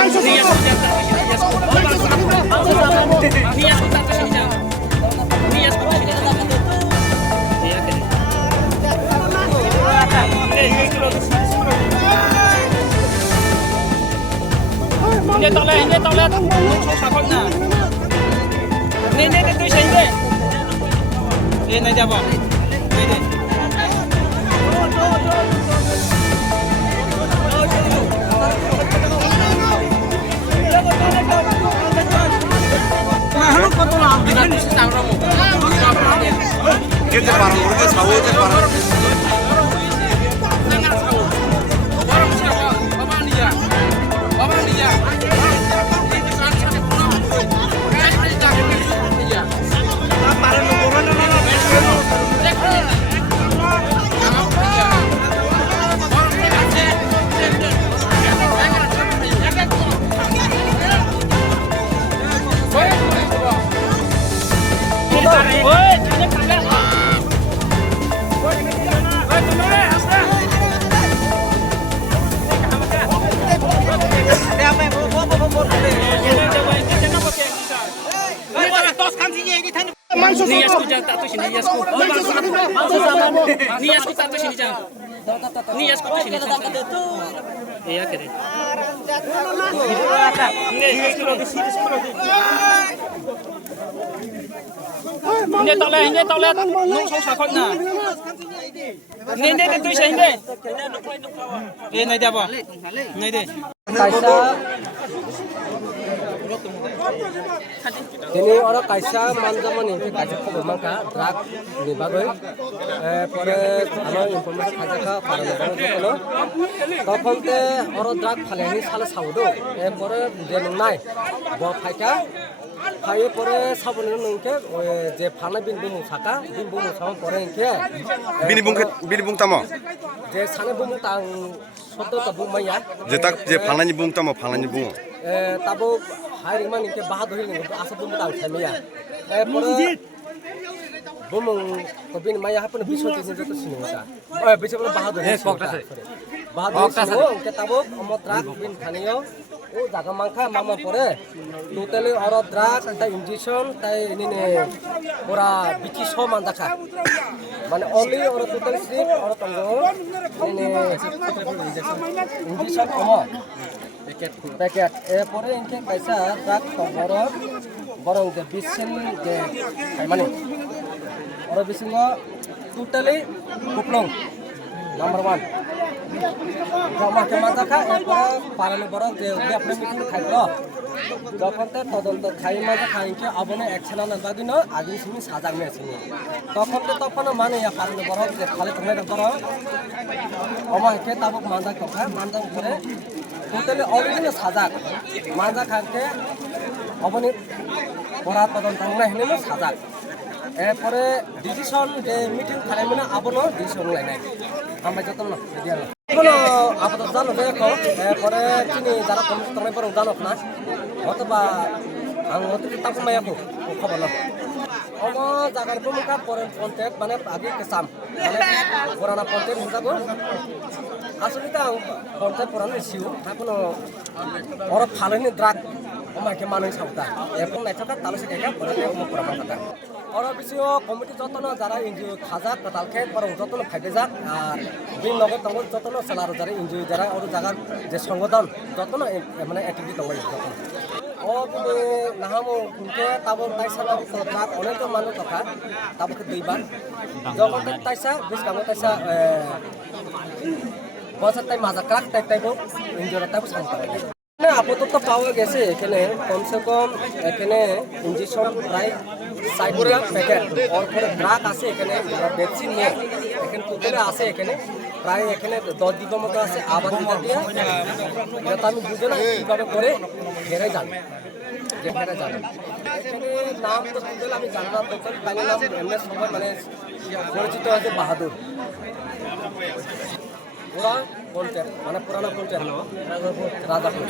Ini toilet, không sao không nào. Ini tôi xin đi. Ini dia bang. Ini. Kita parang urut sawo je parang. Niasku jangan tak tu sini niasku. Niasku tak tu sini jangan. Niasku tu sini jangan. Iya kere. Ini toilet, nung song sakot na. Ini tu sini. Ini dia apa? Ini dia. Ini orang kaisa manjaman ini kaisa pemangka drag ni bagai, pore kalau informasi kaisa ka para negara itu kalau, kapan te orang drag paling ini salah saudo, pore jeneng nai, bawa kaisa, kaya pore sabun ini nungke, je pana bin bumung saka pore ingke, Bini bung tamo. je sana bumung tang soto tabu maya, Je pana ni bung tamo pana ni bung. tabu hari mana ingke bahadur ini asal bumung tang semia, pore bumung kebin maya apa nih bisnis itu tuh sini kita, bisnis apa bahadur, bahadur semua ingke tabu omot drag bin kaniyo. ও জায়গা মাংখা মামা পরে totally or drug তাই injection তাই ইনি পুরা বিচি সব মানজাখা মানে only or totally sleep or তঙ্গ ইনি ইনজেকশন অম প্যাকেট এরপরে ইনকে পয়সা ড্রাগ বড় বরং যে বিশিন যে মানে বড় বিশিন টোটালি কুপলং নাম্বার 1 জমা মাজাখা এরপরে পারানি বড় যে আপনি মিটিং খাইল যখন তদন্ত খাই মাঝে খাইকে আবনে একছেনা না দিন আগে সিমি সাজাগ মেছি তখন মানে পারানি বড় যে খালি তুমি বড় অমাকে তাবক মানজা কথা মানজা করে টোটালি অলরেডি সাজাগ মানজা খাইকে অবনি বড় তদন্ত না হেলে সাজাগ এরপরে ডিসিশন যে মিটিং খাই মানে আবনো ডিসিশন লাইনাই আমরা যত না কোনো আপাতত জানো দেখো এরপরে চিনি যারা তোমার পরে জানো না অথবা আং মতো তাকে মায়াবো খবর না অম জায়গার ভূমিকা পরে পঞ্চায়েত মানে আগে কেসাম মানে পুরানা পঞ্চায়েত হিসাবে আসলে তো পঞ্চায়েত পুরানো সিউ এখনো ওরা ফালেনি দ্রাগ আমাকে মানুষ সাবতা এখন নেচাটা তাহলে সেটা পরে পুরানো কথা ওরা বিষয় কমিটি যত্ন যারা এনজিও খাজাক তালখে বরং যত্ন ফাইদে যাক আর বিন নগদ তঙ্গ যত্ন সেলার যারা এনজিও যারা ওর জায়গার যে সংগঠন যত্ন মানে অ্যাক্টিভিটি দঙ্গাই যত্ন ও কিন্তু নাহামো কুকে তাবর তাইসা তার অনেক মানুষ কথা তাবকে দুইবার যখন তাইসা বেশ কামো তাইসা বছর তাই মাজা ক্রাক তাইবো এনজিওরা তাইবো সামনে আপাতত পাওয়া গেছে এখানে কমসে কম এখানে ইনজেকশন প্রায় 60 প্যাকেট ওর ড্রাগ আছে এখানে ভ্যাকসিন নিয়ে এখানে টোটালে আছে এখানে প্রায় এখানে 10 দিনের মতো আছে আবার দিতে দিয়ে এটা আমি বুঝে না কিভাবে করে ঘেরে যান যে ঘেরে যান এখানে নাম তো টোটাল আমি জানি না টোটাল পাইলে নাম এমনি সময় মানে পরিচিত আছে বাহাদুর ওরা পঞ্চায়েত মানে পুরানা পঞ্চায়েত রাজাপুর